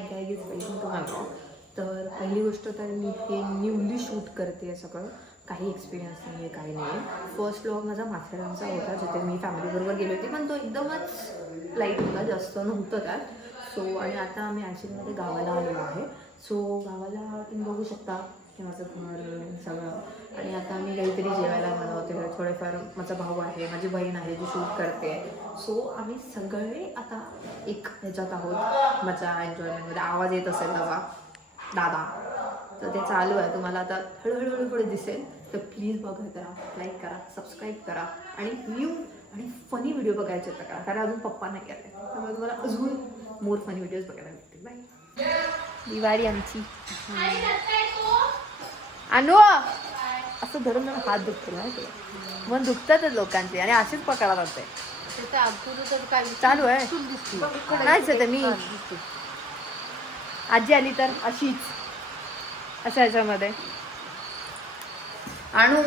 Guys welcome to my blog तर पहिली गोष्ट तर मी हे न्यूली शूट करते सगळं. काही एक्सपिरियन्स नाही आहे काही नाही आहे फर्स्ट ब्लॉग माझा माथेरानचा होता जिथे मी फॅमिलीबरोबर गेले होते पण तो एकदमच लाइट होता जास्त नव्हतं त्यात. सो आणि आता आम्ही ॲक्च्युलीमध्ये गावाला आलेलो आहे. सो गावाला तुम्ही बघू शकता की माझं घर सगळं. आणि आता मी काहीतरी जेवायला बनवते. थोडेफार माझा भाऊ आहे माझी बहीण आहे जी शूट करते. सो आम्ही सगळे आता एक ह्याच्यात आहोत. मजा एन्जॉयमेंटमध्ये आवाज येत असेल त्याचा दादा. तर ते चालू आहे. तुम्हाला आता हळूहळू पुढे दिसेल. तर प्लीज बघत राहा लाईक करा सबस्क्राईब करा. आणि न्यू आणि फनी व्हिडिओ बघायचे तर करा कारण अजून पप्पा नाही आले. त्यामुळे तुम्हाला अजून मोर फनी व्हिडिओज बघायला भेटतील. बाय दिवाळी आमची. आणू? असं धरून धरून हात दुखतो ना तुला मन दुखतातच लोकांचे आणि असेच पकडा जाते चालू आहे. नाहीच आहे ते मी आजी आली तर अशीच. अशा ह्याच्यामध्ये. आणू?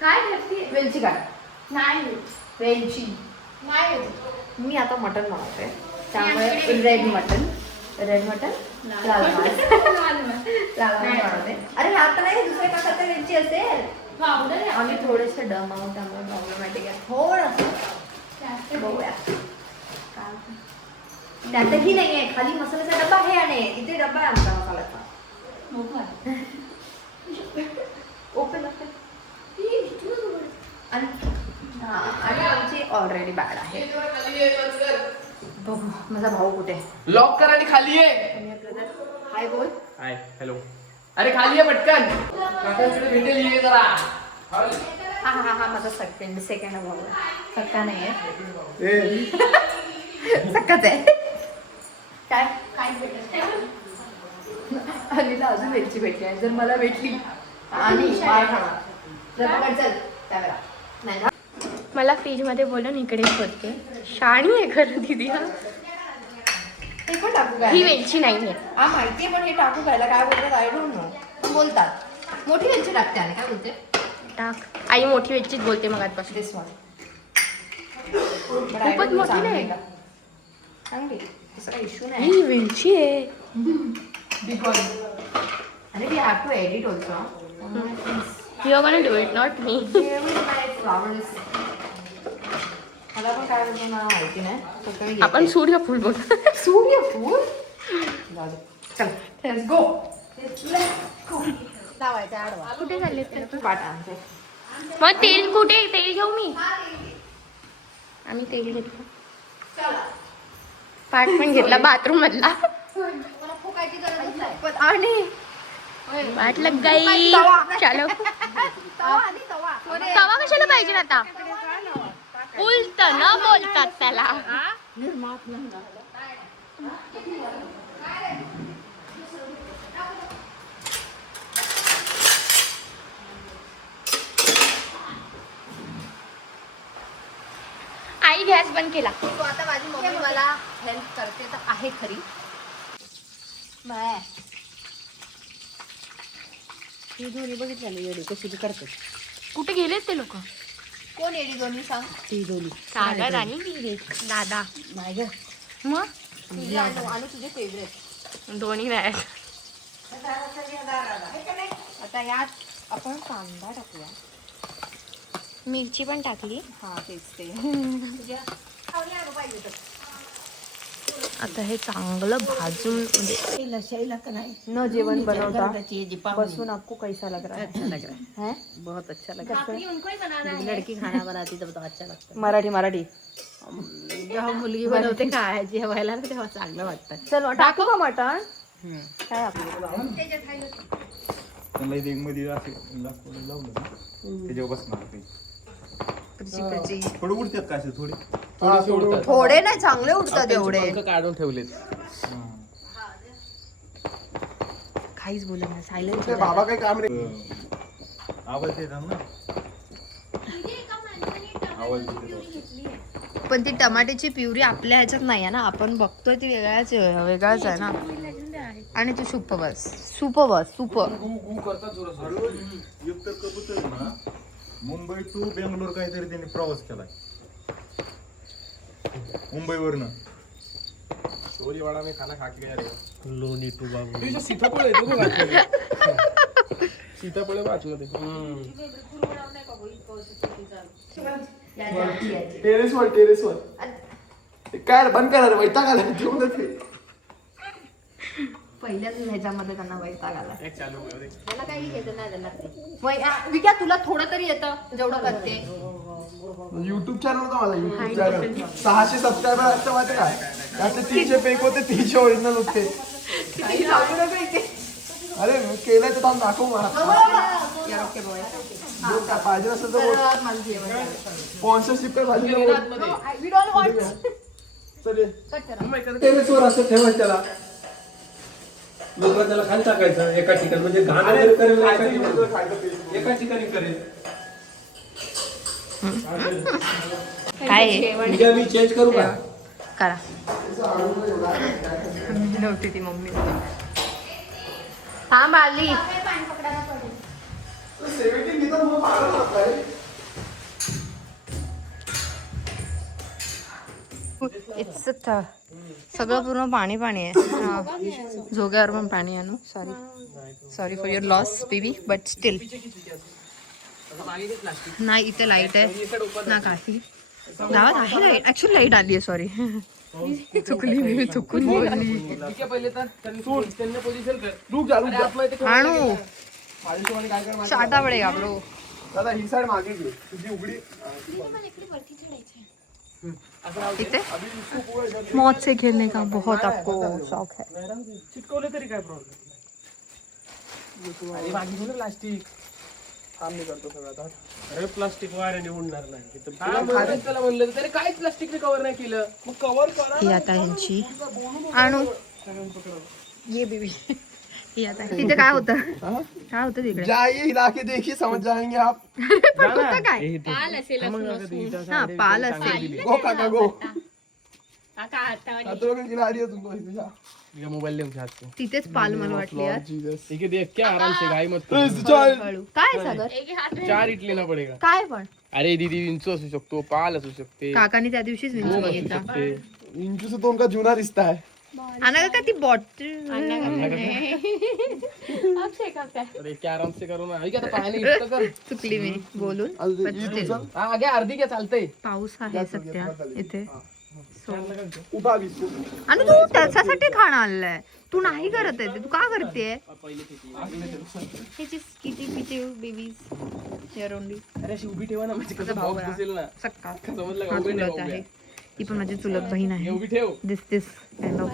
काय करते? वेलची काय नाही. वेलची. नाही. मी आता मटन बनवते. त्यामुळे रेड मटन रेड मटन लाल मांस. लाल मांस बनवते अरे आता नाही दुसऱ्या प्रकारचा वेलची असेल आम्ही थोडेसे डम आहोत त्यामुळे प्रॉब्लेमॅटिक आहे थोडंसं बघूया काय त्यातही नाही आहे खाली मसाल्याचा डबा आहे आणि इथे डबा आहे आमचा मसाल्याचा ओपन आणि आमची ऑलरेडी बॅड आहे बघू माझा भाऊ कुठे लॉक कर आणि खाली आहे हाय बोल. हाय हॅलो अरे खाली पटकन. काकांकडे भेटेल ये जरा. हा हा हा माझा सेकंड सेकंड भाऊ सक्का नाही आहे सक्काच आहे. काय? काय अनिला अजून वेलची भेटली आहे. जर मला भेटली. आणि मार खाणार. जर पकड चल. त्यावेळेला नाही ना? मला फ्रीजमध्ये बोलून इकडे होते शाणी आहे खरं दिदी हा. हे पण टाकू काय ही वेलची नाहीये. हा माहितीये पण हे टाकू खायला काय बोलतात? I don't know. बोलतात. मोठी वेलची टाकते आणि काय बोलते? टाक. आई मोठी वेलचीच बोलते मग आजपासून. दिस वन खूपच मोठी नाही. चांगली तसं काही इश्यू नाही. ही वेलची आहे. बिग वन आणि we have to edit also you gonna do it not me flowers मला पण काय बोलतो मला माहिती नाही. फक्त मी आपण. सूर्यफूल बोल सूर्यफूल? जाऊ दे. चल. लेट्स गो लावायचं आडवा. कुठे चालले आमचे मग तेल कुठे? तेल घेऊ मी. आम्ही तेल घेतलं. पाठ पण घेतला बाथरूम मधला. आणि? वाट लग गई. चलो तवा कशाला पाहिजे आता? उलट न बोलतात त्याला. आई गॅस बंद केला. तो आता माझी मम्मी मला हेल्प करते तर आहे खरी. बाय. ही दोन्ही बघितलेली एवढी कशी करते. कुठे गेलेत ते लोक? कोण येडी दोन्ही सांग? ती दोन्ही. सागर आणि दादा. नाही ग. मग? तुझी अनु तुझे फेवरेट दोन्ही नाही. आता यात आपण कांदा टाकूया. मिरची पण टाकली. हा तेच ते. तुझ्या पाहिजे तर आता हे चांगलं भाजून म्हणजे न जेवण बनवता बसून आपको कैसा लग रहा है? अच्छा लग रहा है. बहुत अच्छा लग रहा है. लड़की खाना बनाती तब तो अच्छा लगता मराठी मराठी. है जेव्हा मुलगी बनवते काय जेवायला तेव्हा चांगलं वाटतं चल टाकू का मटण काय आपलं मध्ये लावलं ना? त्याच्यावर बसणार थोडं उडतात का असे थोडे? उडतात. थोडे नाही चांगले उठतात त्यांचे एवढे. पंख काढून ठेवलेत. काहीच बोलत नाही सायलेंट बाबा काय काम रे आवाज येतात ना? आवाज येतो पण ती टमाट्याची प्युरी आपल्या ह्याच्यात नाही आहे ना. आपण बघतोय ती वेगळ्याच वेगळाच आहे ना. आणि ती सुप बस सुप. बस सुप गु गु करतात जोरात एक तर कबूतर आहे ना मुंबई टू बेंगलोर काहीतरी त्यांनी प्रवास केलाय. मुंबईवरनं. चोरीवाड़ा में खाना खा के गया रे. लोणी टू बाबू. सीताफळ येतो का घातलेलं? सीताफळ वाचलं ते टेरेस वर टेरेस वर ते काय रे, बंद करा रे वैताग आला ठेवून दे ते. पहिल्याच ह्याच्यामध्ये त्यांना वैताग आला. त्याला काही येतं नाही त्याला वै- आ, विक्या तुला थोडं तरी येतं जेवढं करते. युट्यूब चॅनल होतं मला? युट्यूब चॅनल सहाशे सबस्क्रायबर असतं माहिती काय त्यातले तीनशे पेक होते तीनशे ओरिजिनल होते. अरे मी केलंय तर थांब दाखव मला. या ओके बॉय बोल काय पाहिजे असेल तर तर माझं जेवण झालं. स्पॉन्सरशिप काय पाहिजे तर बोल. We don't want- चल ये. टेरेसवर असं ठेवायचं त्याला. लोक त्याला खाली टाकायचं एका ठिकाणी. म्हणजे घाण वगैरे करेल एका ठिकाणी. ते. एका ठिकाणी करेल. काय आहे? उद्या मी चेंज करू का? करा. मी नव्हती ती मम्मी. थांब आली. इट्स सगळं पूर्ण पाणी पाणी आहे. हा. झोग्यावर पण पाणी आहे ना. Sorry sorry for your loss baby but still नाही इथे लाइट आहे. ना काही गावात आहे लाइट ऍक्च्युली लाइट आली आहे सॉरी चुकली मी चुकून बोलली. ठीक आहे पहिले तर त्यांनी त्यांनी पोझिशन कर रुक जा रुक अरे जा आतमध्ये ते आणू माझ्या हिशोबाने काय कर माहिती चाटा पडेगा ब्रो आहे? दादा ही साईड मागे घे तुझी उघडी पूरा इधर मौत से खेलने का बहुत आपको शौक है. चिटकवले तरी काय प्रॉब्लेम प्लास्टिक काम नाही करतो सगळं आता. अरे प्लास्टिक वाऱ्याने उडणार नाही. हा, त्याला म्हणलं काहीच प्लास्टिकने कव्हर नाही केलं. मग कव्हर करा ही आता यांची आणू ये बेबी ही तिथे काय होतं? काय होतं तिकडे जाइए हिला के देखिए समझ जाएँगे आप। पण होतं काय हा? पाल असेल गो काका गो आता लोग गिरा रही तुमको इधर मोबाईल देऊन हाथ से। तिथेच पाल मला वाटली यार। ठीक है देख क्या आराम से गाय मत काय सागर? चार इट लेना पडेगा। काय पण अरे दीदी विंचू असू शकतो पाल असू शकते काकाने त्या दिवशीच विंचू बघितला इंचू तो उनका जूना रिश्ता है। आणा का ती बॉटल अरे क्या आराम से करो ना ऐक आता पायाने इष्ट कर. चुकली मी. बोलून हा आगे अर्धी क्या चालतंय. पाऊस आहे सध्या इथे. आणि तू त्याच्यासाठी खाणं आणलंय. तू नाही करत आहे ते. तू का करतेय? किती किती बेबीज हिअर ओनली अरे अशी उभी ठेवा ना म्हणजे कसं. दिसेल ना. सक्का समजलं का? उभी ठेव चुलत आहे. ती पण माझी चुलत बहीण हे आहे दिस दिस काइंड ऑफ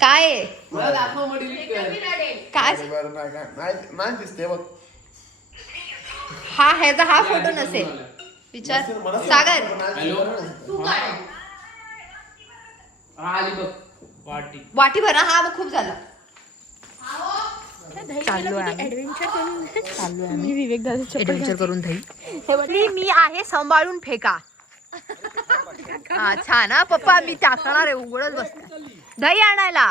काय? काय? दिसते बघ हा ह्याचा हा फोटो नसेल. विचार. सागर. हॅलो आली बघ. वाटी. वाटी भरा हा मग खूप झालं. चाललो आहे चाललो आहे विवेक ऍडव्हेंचर करून दही. मी आहे सांभाळून फेका. हा छान हा पप्पा मी टाकणार आहे उघडच बस दही आणायला.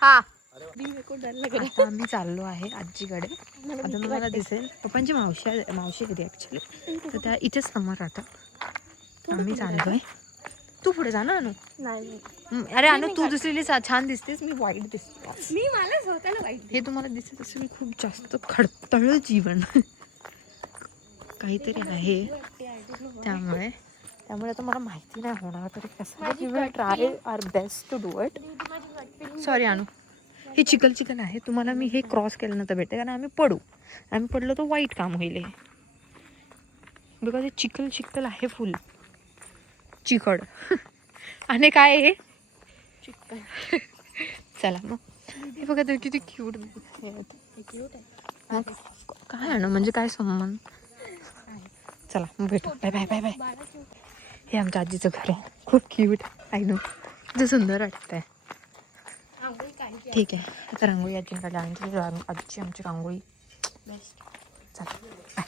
हा. आता आम्ही चाललो आहे आजीकडे. आता तुम्हाला दिसेल पप्पांची मावशी आहे- मावशी कधी ऍक्च्युली तर त्या इथेच समोर राहतात आम्ही चाललोय. तू पुढे जा ना अनु. हम्म, अरे अनु तू दिसलेली सा- छान दिसतेस मी वाईट दिसते मी मला स्वतःला वाईट हे तुम्हाला दिसत असेल खूप जास्त खडतळ जीवन. काहीतरी आहे. त्यामुळे त्यामुळे आता मला माहिती नाही होणार तरी कसं try our best to do it sorry Anu. हे चिकल चिकल आहे. तुम्हाला मी हे क्रॉस केलं नंतर भेटेल कारण आम्ही पडू. आम्ही पडलो तर वाईट काम होईल हे. बिकॉज हे चिकल चिकल आहे फुल चिकड आणि काय आहे? हे चला मग. हे बघा ते किती क्यूट काय आहे ना म्हणजे काय संबंध? चला मग भेटू. Bye bye bye bye. हे आमच्या आजीचं घर आहे. खूप क्यूट आय नो जे सुंदर वाटत आहे ठीक आहे. आता रांगोळी आजी काढली रांग- आजी आमची रांगोळी. चला बाय.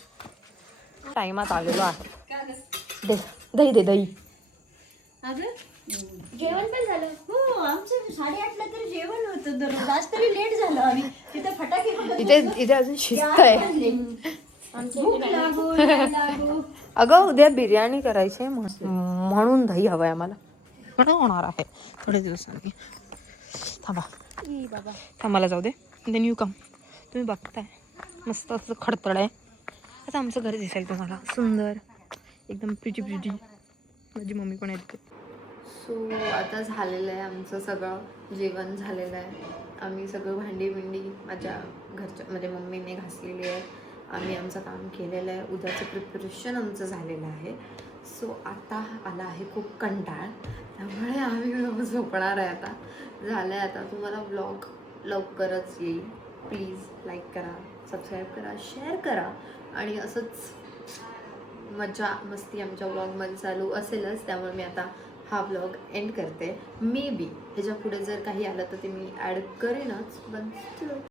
टायमात आलेलो आहे. दे दही दे दही. जेवण पण झालं. हो आमचं साडेआठला तरी जेवण होतं दररोज. आज तरी लेट झालं आम्ही. तिथे फटाके इथे इथे अजून शिस्त आहे. अगं उद्या बिर्याणी करायची आहे म्हण- म्हणून दही हवंय आम्हाला. पण होणार आहे. थोड्या दिवसांनी. थांबा. थांब मला जाऊ दे. देन यू कम तुम्ही बघताय. मस्त असं खडतड आहे. आता आमचं घर दिसेल तुम्हाला. सुंदर. एकदम प्रिटी प्रिटी माझी मम्मी पण येते सो आता झालेलं आहे आमचं सगळं. जेवण झालेलं आहे. आम्ही सगळं भांडी बिंडी माझ्या घरच्या म्हणजे मम्मीने घासलेली आहे. आम्ही आमचं काम केलेलं आहे. उद्याचं प्रिपरेशन आमचं झालेलं आहे. सो आता आला आहे खूप कंटाळ. त्यामुळे आम्ही झोपणार आहे आता. झालं आहे आता. तुम्हाला ब्लॉग लवकरच येईल. प्लीज लाईक करा सबस्क्राईब करा शेअर करा. आणि असंच मजा मस्ती आमच्या ब्लॉगमध्ये चालू असेलच. त्यामुळे मी आता हा ब्लॉग एंड करते. मे बी ह्याच्या पुढे जर काही आलं तर ते मी ॲड करेनच पण